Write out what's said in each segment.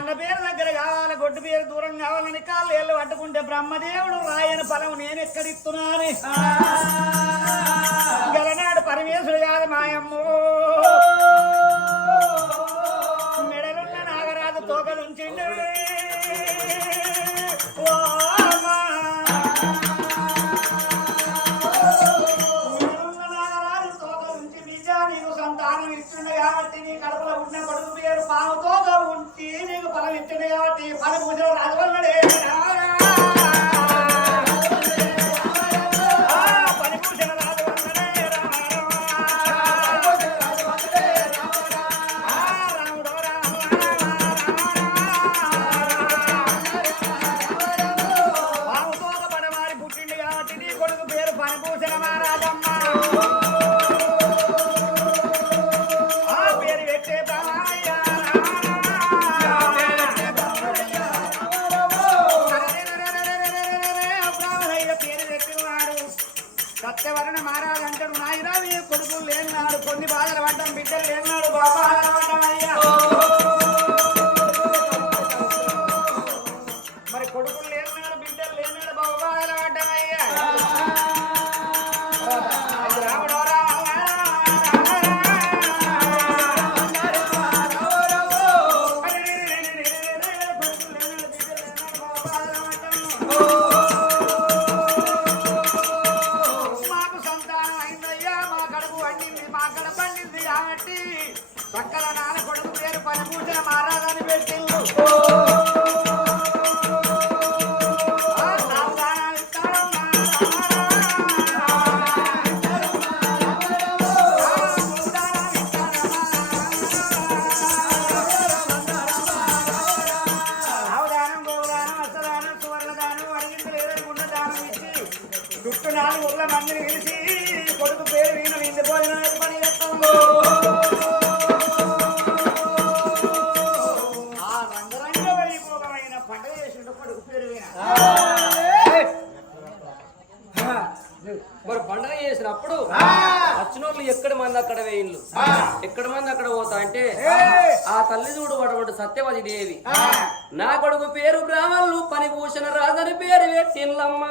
అన్న పేరు దగ్గర కావాలి గొడ్డు పేరు దూరం కావాలని కాళ్ళు ఎల్లు పట్టుకుంటే బ్రహ్మదేవుడు రాయని ఫలం నేను ఎక్కడిస్తున్నాను గలనాడు పరమేశ్వరుడు కాదు మాయమ్మో. ಒಳಗಡೆ సత్యవతి దేవి. నా కొడుకు పేరు బ్రాహ్మణులు పనిభూషణ రాజని పేరు పెట్టిల్లమ్మ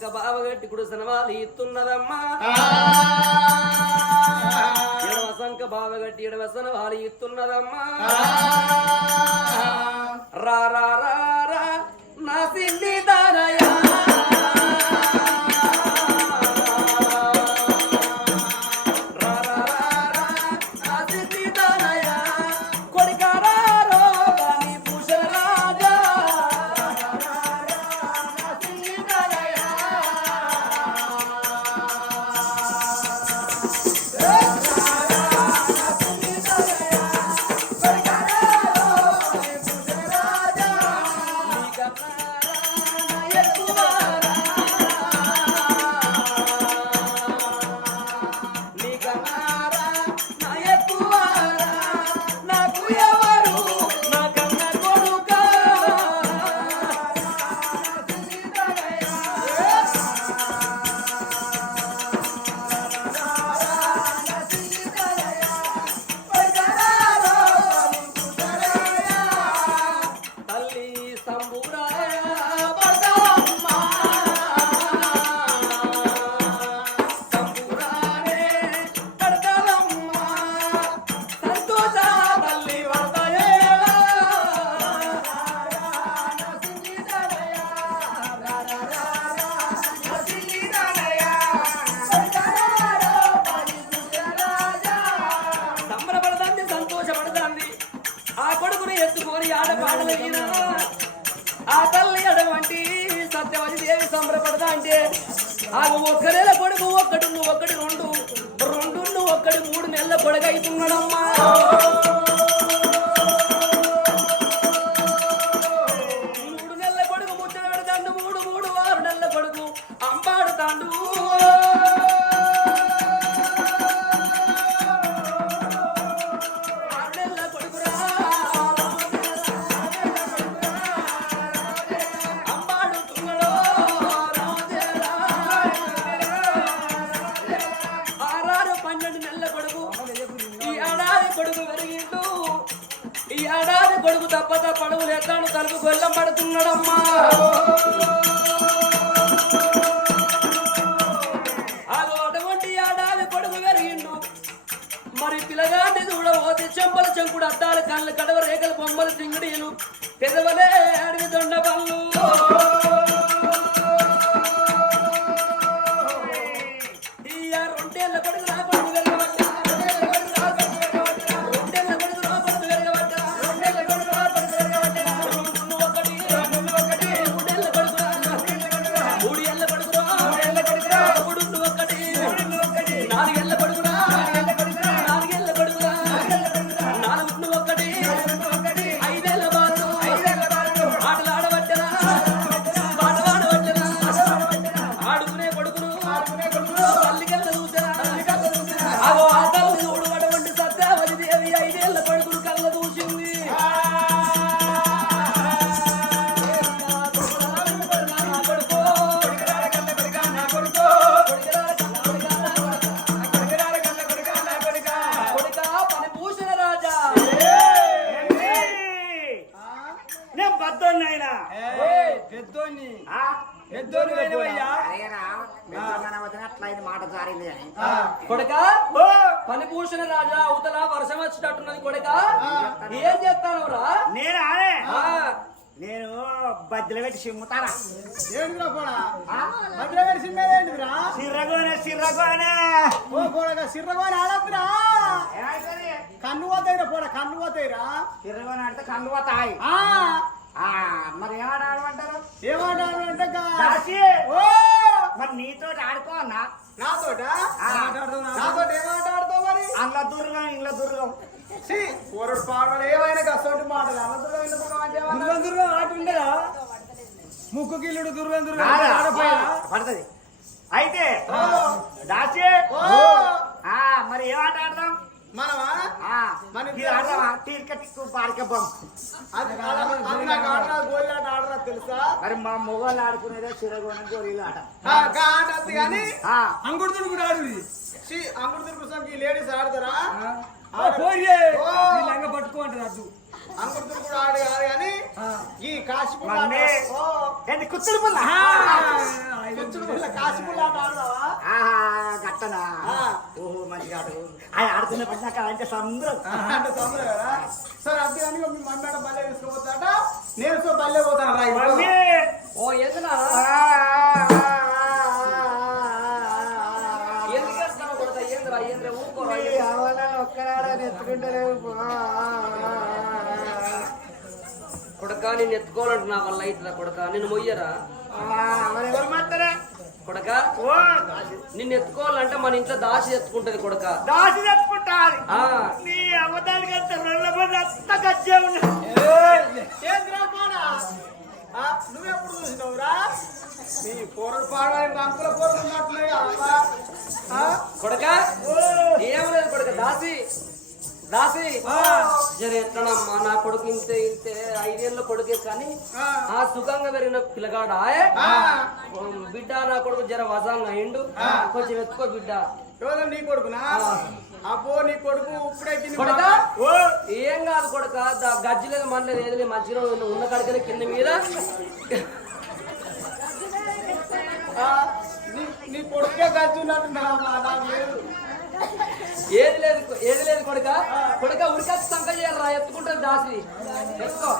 వచ్చినాక బావగట్టి ఇప్పుడు సినిమాలు ఇస్తున్నదమ్మా ఎడవసంక బావగట్టి ఎడవసన వాళ్ళు ఇస్తున్నదమ్మా రా రా ఏమి సంబరపడదా అంటే ఆమె ఒక్కరేళ్ళ కొడుకు ఒక్కడు ఒక్కడు రెండు రెండు ఒక్కడు మూడు నెలల పొడగైతున్నాడమ్మా. తప్పత పడవులు ఎత్తాను తలుపు గొల్లం పడుతున్నాడమ్మా. ఆగో అటువంటి ఏడాది కొడుకు పెరిగిండు మరి పిల్లగాన్ని చూడబోతే చెంపల చెంకుడు అద్దాలు కళ్ళు కడవ రేఖలు బొమ్మలు తింగడీలు పెదవలే వదిలినట్లయింది మాట జారింది అని కొడుకా ఓ పనిభూషణ రాజా అవతల వర్షం వచ్చేటట్టున్నది కొడుకా. ఏం చేస్తాను రా నేను ఆనే. ఆ, నేను బద్దలు పెట్టి సిమ్ముతారా ఏంటిరా పోడా సినిమా ఏంటిరా సిర్రగోనే సిర్రగోనే. ఓ పోడగా సిర్రగోని ఏమైతుంది? కన్ను పోతాయిరా పోడ కన్ను పోతాయిరా. సిర్రగోని ఆడితే కళ్ళు పోతాయి. ఆ. ఆ, మరి ఏమాట ఆడమంటారు ఏమంటారు అంటే ఓ. మరి నీతో ఆడుకో అన్నా. నాతోట? ఆ. నాతో? ఏమాట ఆడతావు మరి? అందులో దుర్గం ఇంట్లో దుర్గం. పొరడు పాడలు ఏమైనా మాటలు ఇంత దుర్గం అంటే దుర్గం దుర్గం ఆట ఉండదా? ముక్కు కిల్లుడు దుర్గం దుర్గం పడుతుంది. అయితే ఆ, మరి ఏ ఆట ఆడదాం? మనమా? ఆ, మరి ఇది ఆడదామా టీర్క టిక్కు పారిక బొమ్మ అది అది నాకు ఆడరా గోళీ ఆట ఆడరా తెలుసా? మరి మా మొగోళ్ళు ఆడుకునేదే చిరగోని గోరీలు ఆట. ఆట వద్దు కానీ ఆ, అంగుడు దుడుకుడు ఆడు అంగుడు దుడుకుడు సంఖ్య లేడీస్ ఆడతారా? లంగ పట్టుకో అంటారు అద్దు అంగుడు దుడుకుడు ఆడు కాదు కానీ ఈ కాశీపుల్ల కుచ్చుడు పుల్ల? కూర్చుని పుల్ల కాశీపుల్ల ఆడదావా గట్టనా. ఓహో మంచిగా ఆట. ఆయన ఆడుతున్నప్పుడు నాకు అంటే సంద్రం అంటే తొందర కదా? సరే అద్దె కానీ మీ మమ్మీ నిన్ను ఎత్తుకోవాలంటే నా వల్ల అవుతుందా కొడక. నిన్ను మొయ్యరా? కొడక? నిన్ను ఎత్తుకోవాలంటే మన ఇంట్లో దాసి ఎత్తుకుంటది కొడక. దాసి తెచ్చుకుంటారు ఆ. నీ అవతానికి అంత రెండు మంది అంత నువ్వెప్పుడు చూసినావురా? నీ. ఆ? కొడక? ఏం లేదు కొడక దాసి. దాసి. జర ఎట్లనమ్మా నా కొడుకు ఇంతే ఇంతే ఐదేళ్ళ కొడుకే కానీ ఆ. సుఖంగా పెరిగిన పిల్లగాడు ఆయే. బిడ్డ నా కొడుకు జర వజంగా అయిండు. కొంచెం ఎత్తుకో బిడ్డ. నీ కొడుకునా? అబ్బో నీ కొడుకు ఇప్పుడే ఏం కాదు కొడక దా- గజ్జి లేదు మన లేదు ఏది మంచిగా ఉన్న- కడికల కింద మీద. నీ- కొడుకే నాకు లేదు. ఏది లేదు ఏది లేదు కొడుక? కొడుక ఉరికొచ్చి సంక చేయరా ఎత్తుకుంటుంది దాసిని. ఎత్తుకో.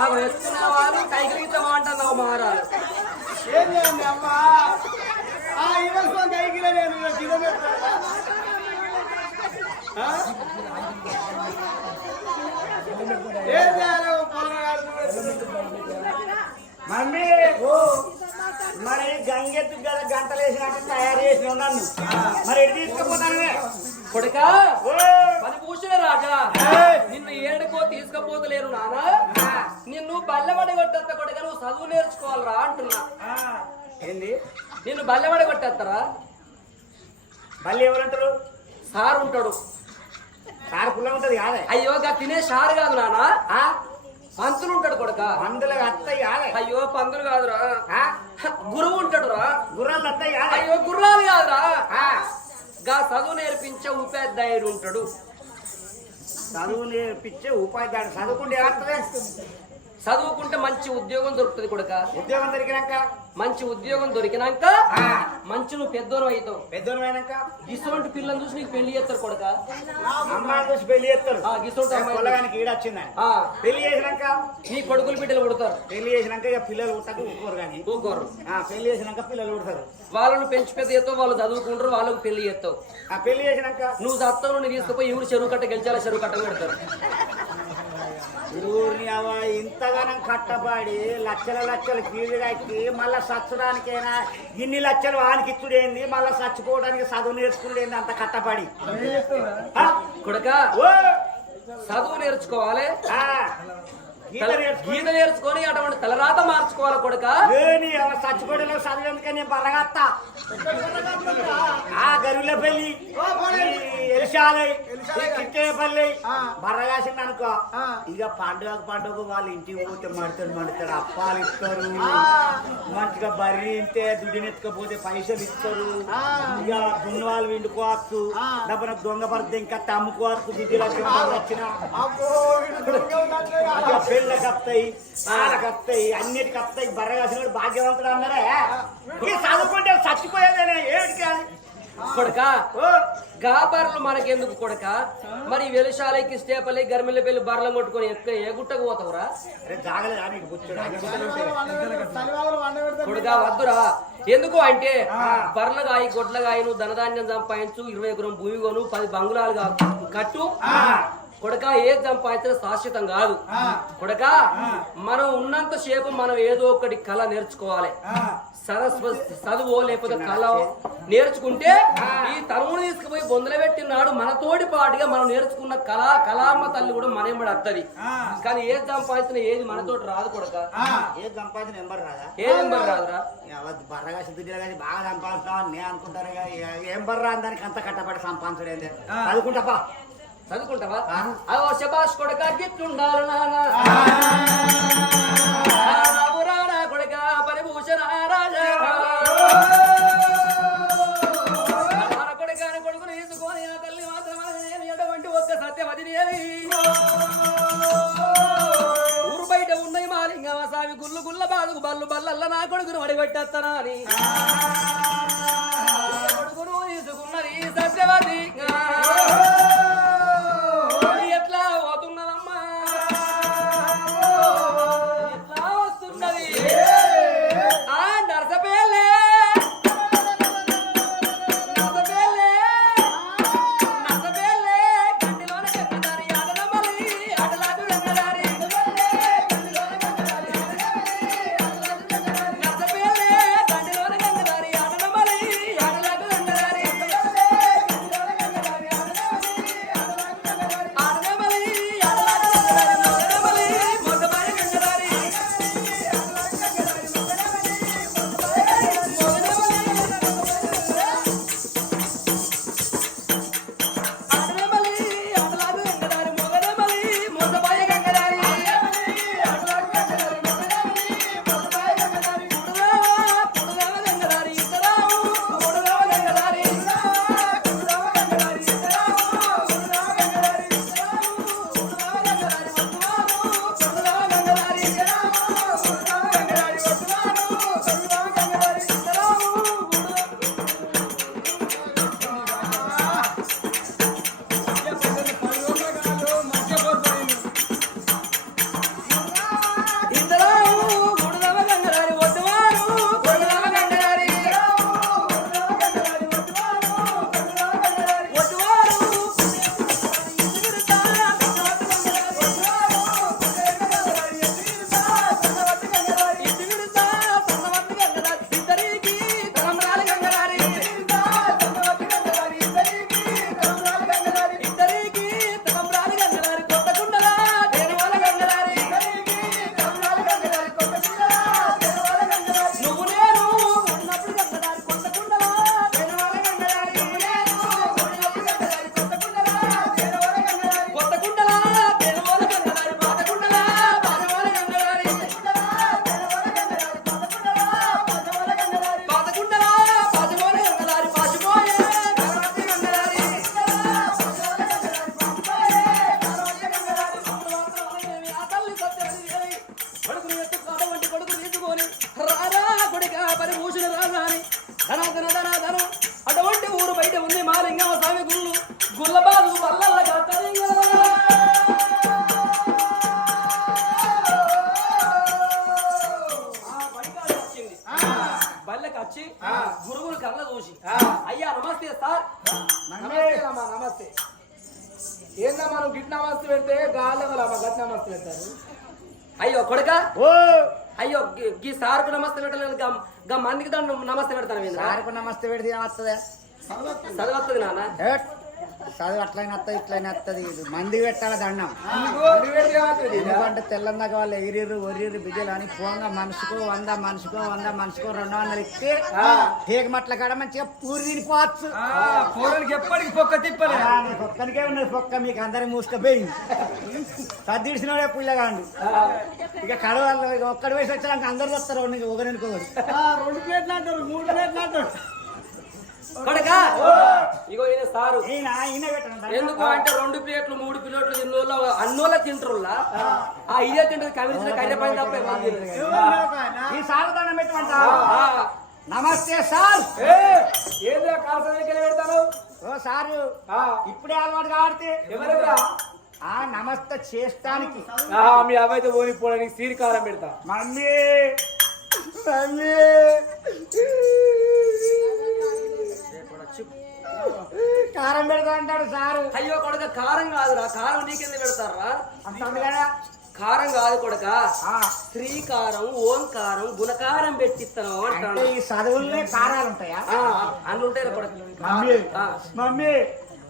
ఆ ఎత్తుకున్న వాళ్ళు కైకిలిద్దామా అంటున్నావు మహారాజు. ఏం చేయండి అమ్మా? ఆ ఇవ్వాల్సిన కైకిలే నేను ఇలా కిలోమీటర్ ఏం చేయాలి? మమ్మీ. మరి గంగెత్తు గల గంటలు వేసినట్టు తయారు చేసిన నన్ను. మరి ఎటు తీసుకుపోతాను కొడుక పని పూసిన రాజా. నిన్ను ఏడుకో తీసుకపోతలేరు నానా. నిన్ను బల్లెబడి కొట్టేస్తా కొడుక నువ్వు చదువు నేర్చుకోవాలరా అంటున్నా. ఏంది? నిన్ను బల్లెబడి కొట్టేస్తారా మళ్ళీ ఎవరంటారు? సార్ ఉంటాడు. కారు పుల్ల ఉంటది కాదే? అయ్యో తినే సార్ కాదు నానా. ఆ? పంతులు ఉంటాడు కొడుక. మందుల అత్తయ్య అయ్యో పంతులు కాదురా. ఆ? గురువు ఉంటాడు రా గుర్రాలు అత్తయ్య అయ్యో గుర్రాలు కాదురా? గా చదువు నేర్పించే ఉపాధ్యాయుడు ఉంటాడు. చదువు నేర్పించే ఉపాధ్యాయుడు. చదువుకుంటే చదువుకుంటే మంచి ఉద్యోగం దొరుకుతుంది కొడుక. ఉద్యోగం దొరికినాక? మంచి ఉద్యోగం దొరికినాక. మంచి నువ్వు పెద్దోరం అవుతావు పెద్దోనమైనాక గిసోంటి పిల్లని చూసి నీకు పెళ్ళి చేస్తారు కొడుక. అమ్మాయిని చూసి పెళ్ళి చేస్తారు. గిసోంటి ఈడొచ్చిందని పెళ్ళి చేసినాక? నీ కొడుకులు బిడ్డలు పుడతారు. పెళ్ళి చేసినాక ఇక పిల్లలు పుట్టక ఊరుకోరు కానీ. పెళ్ళి చేసినాక పిల్లలు పుడతారు. వాళ్ళను పెంచి పెద్ద చేస్తావు వాళ్ళు చదువుకుంటారు వాళ్ళకు పెళ్ళి చేస్తావు. ఆ పెళ్ళి చేసినాక? నువ్వు చస్తావు నువ్వు తీసుకుపోయి ఎవరు చెరువు కట్ట గెలిచాలా చెరువు కట్ట పెడతారు ఊరిని అవ ఇంతగానం కట్టబడి లక్షల లక్షలు ఫీజు కట్టి మళ్ళా సచ్చడానికైనా ఇన్ని లక్షలు వానికి ఇచ్చుడేంది మళ్ళా చచ్చిపోవడానికి చదువు నేర్చుకునేది అంత కట్టబడి. ఆ? కొడుక ఓ! చదువు నేర్చుకోవాలి. ఆ! గీత నేర్చుకొని అటువంటి తలరాత మార్చుకోవాలి కొడుక. చచ్చిపోవడంలో చదివేందుకని బరగత్త ఆ గరుల పెళ్ళి ఎలిశాలై కిట్టేపల్లి బర్రగాసింది అనుకో. ఇక పండుగ పండుగ వాళ్ళ ఇంటికి పోతే మడతాడు మడతాడు అప్పాలు ఇస్తారు. మంచిగా బర్రి ఇంటే దుడ్డుని ఎత్తుకపోతే పైసలు ఇస్తారు. ఇక దున్నవాళ్ళు విండుకోవచ్చు. డబ్బున దొంగ పడితే ఇంకా అమ్ముకోవచ్చు దుడ్డు వచ్చిన. వీడు పెళ్ళకి వస్తాయి పాలకు వస్తాయి అన్నిటికి వస్తాయి. బర్రగాసిన భాగ్యవంతుడు అన్నారే. చదువుకుంటే చచ్చిపోయేదేనే? ఏడికి? కొడుక? ఓ గాబర్లు మనకెందుకు కొడక? మరి వెలుశాలకి స్టేపల్లి గర్మిల పెళ్ళి బర్లం కొట్టుకొని ఎక్క ఏ గుట్టకు పోతావురా. కొడుక వద్దురా. ఎందుకు అంటే బర్లగాయి గొడ్లగాయి నువ్వు ధనధాన్యం సంపాదించు ఇరవై ఎకరం భూమి కొను పది బంగుళాలు కా- కట్టు. కొడక ఏది సంపాదించిన శాశ్వతం కాదు. కొడక మనం ఉన్నంత సేపు మనం ఏదో ఒకటి కళ నేర్చుకోవాలి. సరస్వతి చదువు లేకపోతే కళ నేర్చుకుంటే ఈ తనువుని తీసుకుపోయి బొందల పెట్టినాడు మనతోటి పాటుగా మనం నేర్చుకున్న కళ కళామ్మ తల్లి కూడా మన ఎంబడి వస్తుంది కానీ ఏది సంపాదించిన ఏది మనతోటి రాదు కొడక. ఏ సంపాదన నెంబర్ రాదా? ఏది ఎంబడి రాదురా? బర్రగా సిద్ధుగా కానీ బాగా సంపాదిస్తామని నేను అనుకుంటాను ఇక ఏ- ఏం బర్రా దానికి అంత కట్టబడి సంపాదించడం చదువుకుంటాపా చదువుకుంటావా? అవో శబాష్ కొడక గిట్లుండాలి నాన్న. గా మందికి దాన్ని నమస్తే పెడతాను? సార్కు నమస్తే పెడితే చదవత్తది నాన్న. చదువు అట్లయినా వస్తుంది ఇట్లయినా వస్తుంది ఇది మంది పెట్టాలి దండం? ఎందుకంటే తెల్లందాక వాళ్ళు ఎగిరిర్రు ఒరిర్రు బిడ్డలు అని పోంగా మనిషికో వంద మనిషికో వంద మనిషికో రెండు వందలు ఇస్తే తీగ మట్ల కాడ మంచిగా పూరి తినిపోవచ్చు. ఆ, పోరనికి ఎప్పటికి పొక్క తిప్పలే. ఆ, నీకు ఒక్కనికే ఉన్నది పొక్క మీకు అందరి మూసుకపోయింది. సర్దిడిసినోడే పుల్లగాండు. ఇక కడవాళ్ళు ఇక ఒక్కడి వయసు వచ్చాక అందరు వస్తారు నీకు ఒకరినుకోరు రెండు ప్లేట్లు అంటారు మూడు ప్లేట్లు అంటారు. కొడక ఇగో ఈయన సారు. ఎందుకు అంటే రెండు ప్లేట్లు మూడు ప్లేట్లు తిన్నోళ్ళ అన్నోళ్ళ తింటారులా ఆ. ఇదే తింటది కమిషన్ కర్రె పని తప్ప ఎవరు తినరు. ఈ సార్ దండం పెట్టమంట? నమస్తే సార్. ఏదో కాల్సరికి పెడతాను ఓ సారు. ఇప్పుడే అలవాటు కాబట్టి. ఎవరెవరా? ఆ నమస్తే చేస్తానికి. మీ అబ్బాయితో పోని పోవడానికి సీరికారం పెడతా. మమ్మీ. మమ్మీ. కారం పెడతా అంటాడు సారు. అయ్యో కొడక కారం కాదురా. కారం నీకెందుకు పెడతారా కదా. కారం కాదు కొడక. ఆ, శ్రీకారం ఓంకారం గుణకారం పెట్టిస్తాను అంటే అంటాడు ఈ చదువులనే కారాలు ఉంటాయా ఆ, అన్ని ఉంటాయి కొడక. మమ్మీ.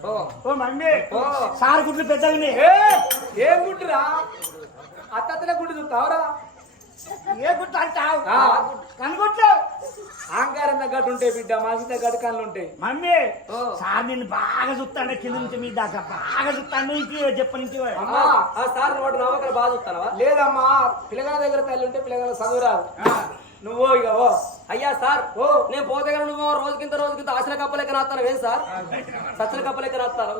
ఓ. ఓ మమ్మీ. ఓ. సార్ గుడ్లు పెద్దవి ఏ, ఏం గుట్టురా అత్తత్తనే గుడ్డు చూస్తావురా? ఏ గుడ్లు అంటావు? ఆ. కనుగుడ్లు అహంకారం తగ్గట్టు ఉంటాయి బిడ్డ మనసు తగ్గట్టు కళ్ళు ఉంటాయి. మమ్మీ. సార్ నిన్ను బాగా చూస్తాడు కింద నుంచి మీ దాకా బాగా చూస్తాడు ఇంటి చెప్ప నుంచి అమ్మా ఆ సార్ వాడు నమ్మకం బాగా చూస్తానవా? లేదమ్మా పిల్లగాల దగ్గర తల్లి ఉంటే పిల్లగాల చదువురాదు నువ్వు ఇక ఓ. అయ్యా సార్ ఓ. నేను పోతే నువ్వు రోజుకింత రోజుకింత ఆశల కప్పలెక్క రాస్తాను ఏం సార్? సచ్చల కప్పలెక్క రాస్తారు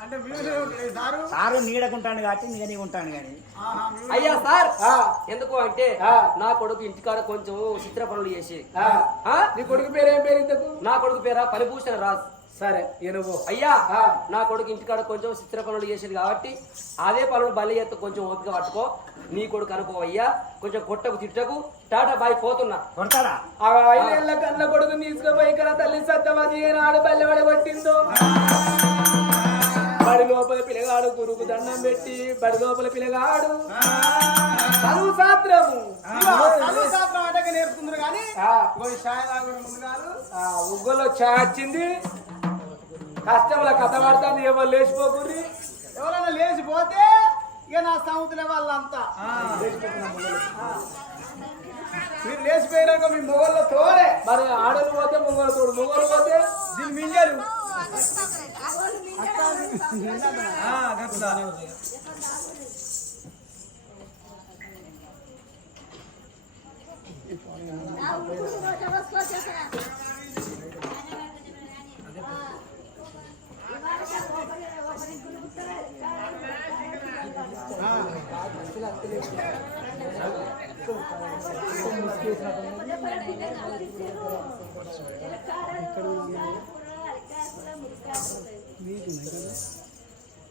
సారు? సారు నీడకుంటాను కాబట్టి నీడని ఉంటాను కానీ అయ్యా సార్! ఆ. ఎందుకు అంటే ఆ. నా కొడుకు ఇంటికాడ కొంచెం చిత్ర పనులు చేసి. ఆ. ఆ? నీ కొడుకు పేరు ఏం పేరు ఇంతకు? నా కొడుకు పేరా? పనిభూషణ రాజ్. సరే నువ్వు అయ్యా ఆ. నా కొడుకు ఇంటికాడ కొంచెం చిత్ర పనులు చేసేది కాబట్టి అదే పనులు బలి ఎత్తు కొంచెం ఓపిక పట్టుకో. నీ కొడుకు అనుకో అయ్యా కొంచెం కొట్టకు తిట్టకు. టాటా బాయ్ పోతున్నా. కొడతారా ఆ ఐదేళ్ళ కన్న కొడుకు తీసుకుపోయి ఇక్కడ తల్లి నాడు బల్లెవడ కొట్టిందో? బడి లోపల పిల్లగాడు గురుకు దండం పెట్టి బడి లోపల పిల్లగాడు చదువు శాస్త్రము. చదువు శాస్త్రం అంటే నేర్పుతున్నారు కానీ ఉగ్గులో చా వచ్చింది. కష్టంలో కథ పడుతుంది ఎవరు లేచిపోకుర్రి? ఎవరైనా లేచిపోతే ఇక నా సముద్రం వాళ్ళంతా మీరు లేచిపోయినాక మీ మొగల్లో తోడే. మరి ఆడలు పోతే ముంగలు తోడు ముంగలు పోతే? గట్లా మీకు